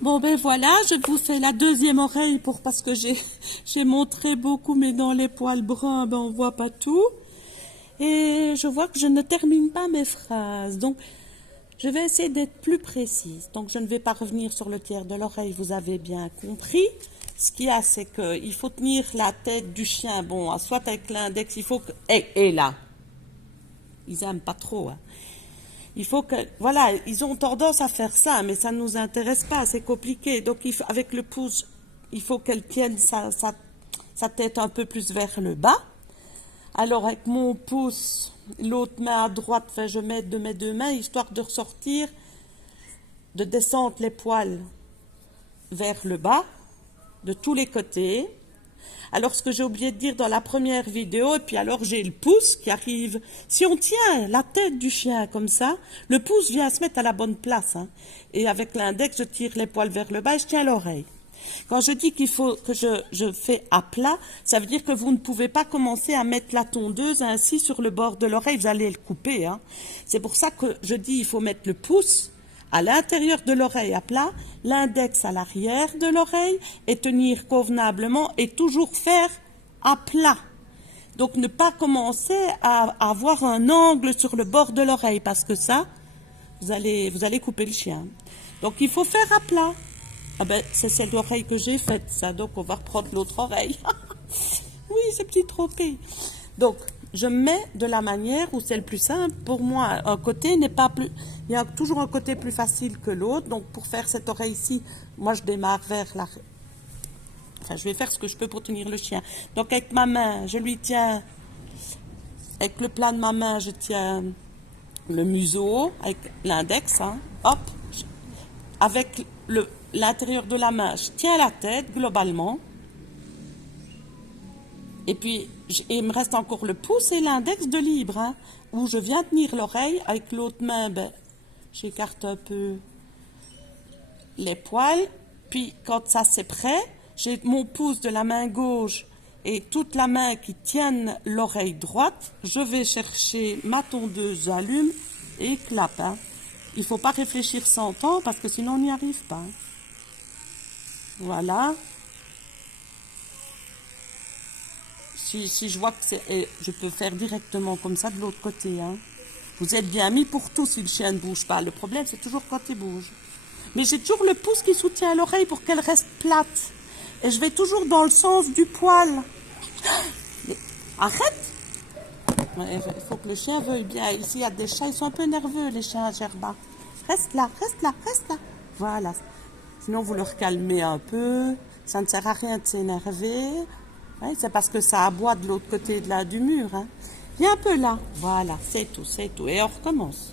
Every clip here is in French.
Bon ben voilà, je vous fais la deuxième oreille parce que j'ai montré beaucoup, mais dans les poils bruns, ben on voit pas tout. Et je vois que je ne termine pas mes phrases. Donc, je vais essayer d'être plus précise. Donc, je ne vais pas revenir sur le tiers de l'oreille, vous avez bien compris. Ce qu'il y a, c'est qu'il faut tenir la tête du chien, bon, soit avec l'index, il faut que... Et là, ils aiment pas trop, hein. Il faut que, voilà, ils ont tendance à faire ça, mais ça ne nous intéresse pas, c'est compliqué. Donc, avec le pouce, il faut qu'elle tienne sa tête un peu plus vers le bas. Alors, avec mon pouce, l'autre main à droite, je mets de mes deux mains, histoire de ressortir, de descendre les poils vers le bas, de tous les côtés. Alors, ce que j'ai oublié de dire dans la première vidéo, et puis alors j'ai le pouce qui arrive. Si on tient la tête du chien comme ça, le pouce vient se mettre à la bonne place, hein. Et avec l'index, je tire les poils vers le bas et je tiens l'oreille. Quand je dis qu'il faut que je fais à plat, ça veut dire que vous ne pouvez pas commencer à mettre la tondeuse ainsi sur le bord de l'oreille, vous allez le couper, hein. C'est pour ça que je dis il faut mettre le pouce à l'intérieur de l'oreille à plat, l'index à l'arrière de l'oreille et tenir convenablement et toujours faire à plat. Donc ne pas commencer à avoir un angle sur le bord de l'oreille parce que ça, vous allez couper le chien. Donc il faut faire à plat. Ah ben, c'est celle d'oreille que j'ai faite, ça. Donc, on va reprendre l'autre oreille. Oui, c'est petit trompé. Donc, je mets de la manière où c'est le plus simple. Pour moi, un côté n'est pas plus... Il y a toujours un côté plus facile que l'autre. Donc, pour faire cette oreille-ci, moi, je démarre vers la... Enfin, je vais faire ce que je peux pour tenir le chien. Donc, avec ma main, je lui tiens... Avec le plat de ma main, je tiens le museau, avec l'index, hein. Hop. Avec l'intérieur de la main, je tiens la tête globalement. Et puis, il me reste encore le pouce et l'index de libre, hein, où je viens tenir l'oreille. Avec l'autre main, ben, j'écarte un peu les poils. Puis, quand ça c'est prêt, j'ai mon pouce de la main gauche et toute la main qui tiennent l'oreille droite. Je vais chercher ma tondeuse, j'allume et clap, hein. Il ne faut pas réfléchir 100 ans parce que sinon on n'y arrive pas. Voilà. Si je vois que c'est... Je peux faire directement comme ça de l'autre côté, hein. Vous êtes bien mis pour tout si le chien ne bouge pas. Le problème, c'est toujours quand il bouge. Mais j'ai toujours le pouce qui soutient l'oreille pour qu'elle reste plate. Et je vais toujours dans le sens du poil. Mais arrête! Il faut que le chien veuille bien. Ici, il y a des chats, ils sont un peu nerveux, les chiens à Gerba. Reste là, reste là, reste là. Voilà. Sinon, vous leur calmez un peu. Ça ne sert à rien de s'énerver. Ouais, c'est parce que ça aboie de l'autre côté du mur, hein. Viens un peu là. Voilà, c'est tout, c'est tout. Et on recommence.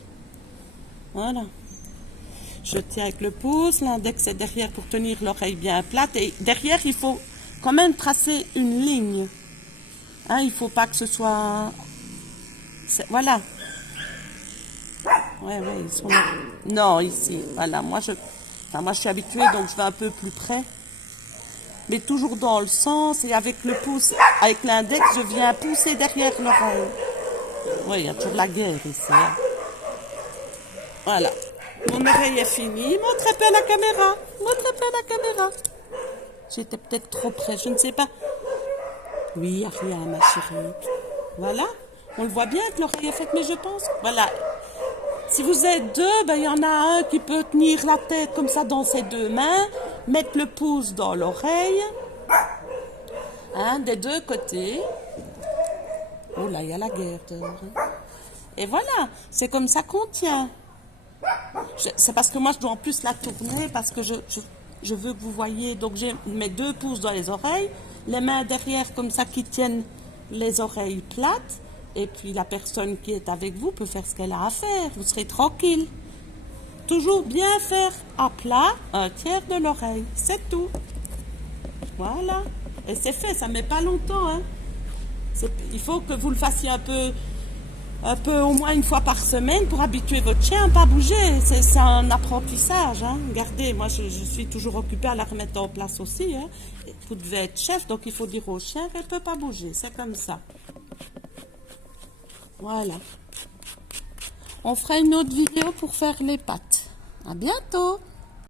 Voilà. Je tiens avec le pouce, l'index est derrière pour tenir l'oreille bien plate. Et derrière, il faut quand même tracer une ligne. Hein, il ne faut pas que ce soit... Voilà. Ouais, ils sont là. Non, ici, voilà. Moi, je suis habituée, donc je vais un peu plus près. Mais toujours dans le sens, et avec le pouce, avec l'index, je viens pousser derrière l'oreille. Oui, il y a toujours la guerre ici, hein. Voilà. Mon oreille est finie. Montre un peu à la caméra. Montre un peu à la caméra. J'étais peut-être trop près, je ne sais pas. Oui, il n'y a rien, ma chérie. Voilà. On le voit bien que l'oreille est faite, mais je pense... Voilà. Si vous êtes deux, ben, il y en a un qui peut tenir la tête comme ça dans ses deux mains, mettre le pouce dans l'oreille, hein, des deux côtés. Oh là, il y a la guerre dehors, hein. Et voilà, c'est comme ça qu'on tient. C'est parce que moi, je dois en plus la tourner parce que je veux que vous voyez. Donc, j'ai mes deux pouces dans les oreilles, les mains derrière comme ça qui tiennent les oreilles plates. Et puis, la personne qui est avec vous peut faire ce qu'elle a à faire. Vous serez tranquille. Toujours bien faire à plat un tiers de l'oreille. C'est tout. Voilà. Et c'est fait, ça ne met pas longtemps, hein. Il faut que vous le fassiez un peu au moins une fois par semaine pour habituer votre chien à ne pas bouger. C'est un apprentissage, hein. Regardez, moi je suis toujours occupée à la remettre en place aussi, hein. Vous devez être chef, donc il faut dire au chien qu'elle ne peut pas bouger. C'est comme ça. Voilà. On fera une autre vidéo pour faire les pattes. À bientôt!